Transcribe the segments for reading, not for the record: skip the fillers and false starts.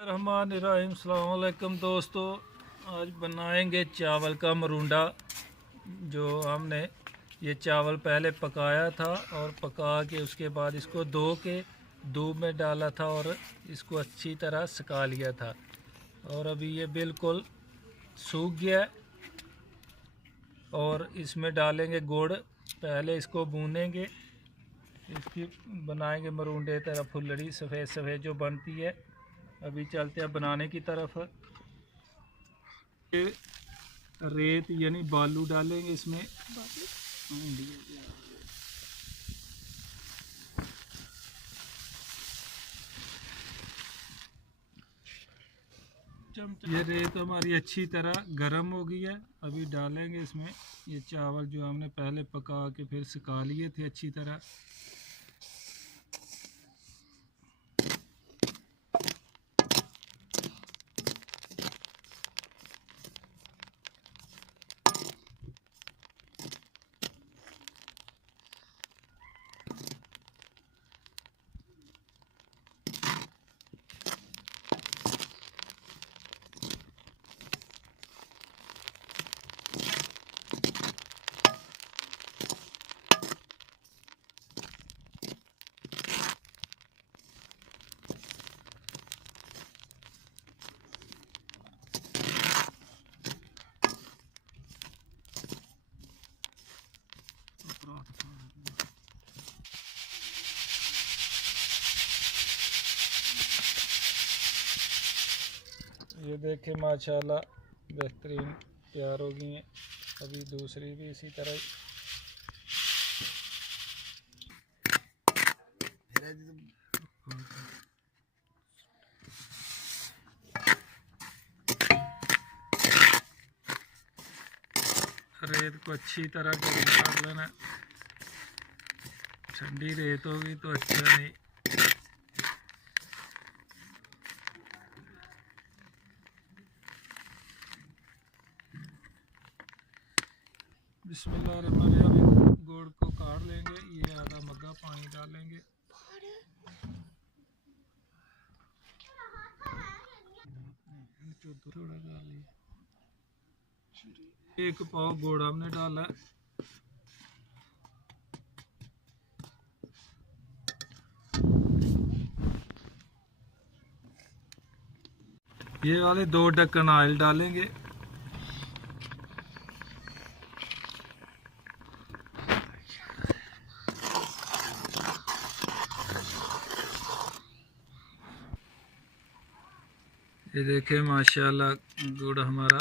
रहमानिर्रहीम। अस्सलाम वालेकुम दोस्तों, आज बनाएंगे चावल का मरूंडा। जो हमने ये चावल पहले पकाया था और पका के उसके बाद इसको धो के धूप में डाला था और इसको अच्छी तरह सुखा लिया था और अभी ये बिल्कुल सूख गया है। और इसमें डालेंगे गुड़, पहले इसको भूनेंगे, इसकी बनाएंगे मरूंडे तरह फुलड़ी सफ़ेद सफ़ेद जो बनती है। अभी चलते हैं बनाने की तरफ। ये रेत यानी बालू डालेंगे इसमें। ये रेत हमारी अच्छी तरह गर्म हो गई है। अभी डालेंगे इसमें ये चावल जो हमने पहले पका के फिर सुखा लिए थे अच्छी तरह। ये देखें माशाल्लाह बेहतरीन तैयार हो गई हैं। अभी दूसरी भी इसी तरह रेत को अच्छी तरह गर्म कर लेना। ठंडी रेत होगी तो अच्छा नहीं। बिस्मिल्लाहिर्रहमानिर्रहीम। अभी गुड़ को काट लेंगे, ये आधा मग्गा पानी डालेंगे। थोड़ा डाल एक पाव गुड़ हमने डाला है। ये वाले 2 ढक्कन ऑयल डालेंगे। ये देखें माशाल्लाह गुड़ हमारा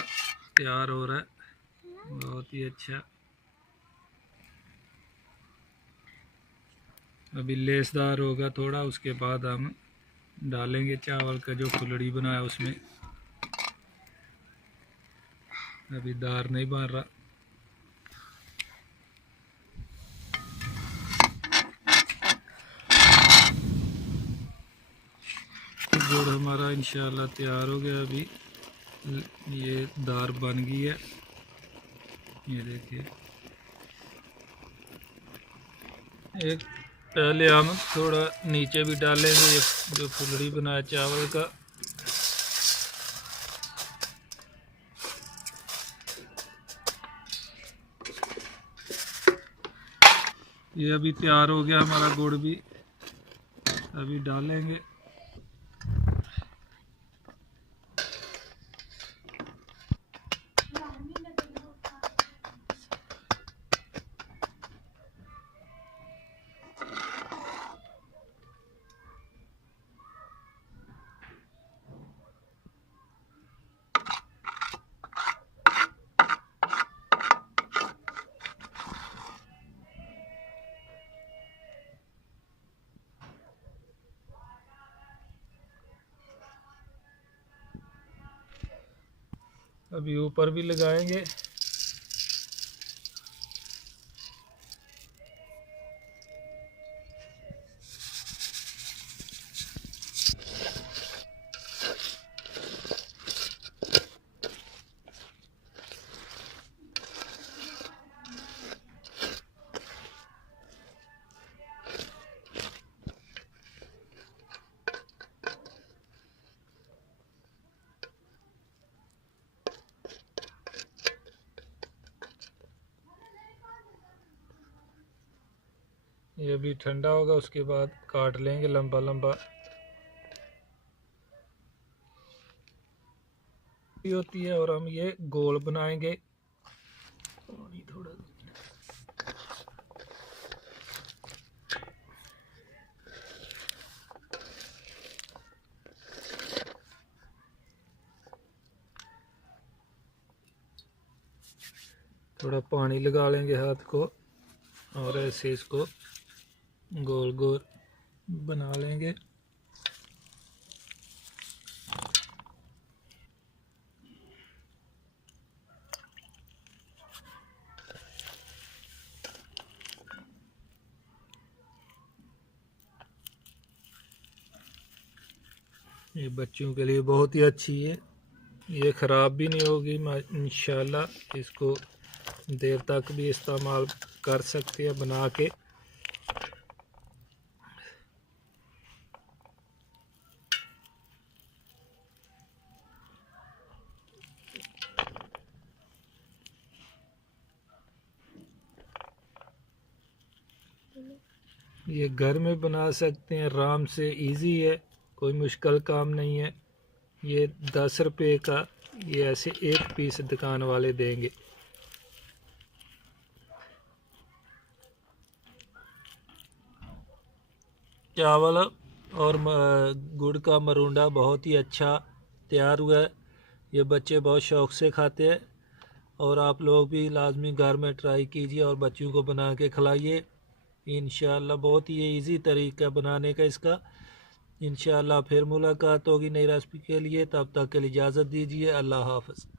तैयार हो रहा है, बहुत ही अच्छा। अभी लेसदार होगा थोड़ा, उसके बाद हम डालेंगे चावल का जो फुलड़ी बनाया उसमें। अभी दार नहीं बन रहा। गुड़ हमारा इंशाल्लाह तैयार हो गया। अभी ये दार बन गई है, ये देखिए। एक पहले हम थोड़ा नीचे भी डालेंगे ये जो फुलड़ी बनाया चावल का। ये अभी तैयार हो गया हमारा गुड़ भी, अभी डालेंगे। अभी ऊपर भी लगाएंगे। ये भी ठंडा होगा, उसके बाद काट लेंगे लंबा लंबा। होती है और हम ये गोल बनाएंगे। पानी थोड़ा थोड़ा पानी लगा लेंगे हाथ को और ऐसे इसको गोल गोल बना लेंगे। ये बच्चों के लिए बहुत ही अच्छी है, ये ख़राब भी नहीं होगी इंशाल्लाह। इसको देर तक भी इस्तेमाल कर सकते हैं बना के। ये घर में बना सकते हैं आराम से, इजी है, कोई मुश्किल काम नहीं है। ये 10 रुपये का ये ऐसे एक पीस दुकान वाले देंगे। चावल और गुड़ का मरूंडा बहुत ही अच्छा तैयार हुआ है। ये बच्चे बहुत शौक़ से खाते हैं और आप लोग भी लाजमी घर में ट्राई कीजिए और बच्चों को बना के खिलाइए इंशाअल्लाह। बहुत ही इजी तरीका बनाने का इसका। इंशाअल्लाह फिर मुलाकात होगी नई रेसिपी के लिए, तब तक के लिए इजाज़त दीजिए। अल्लाह हाफ़िज़।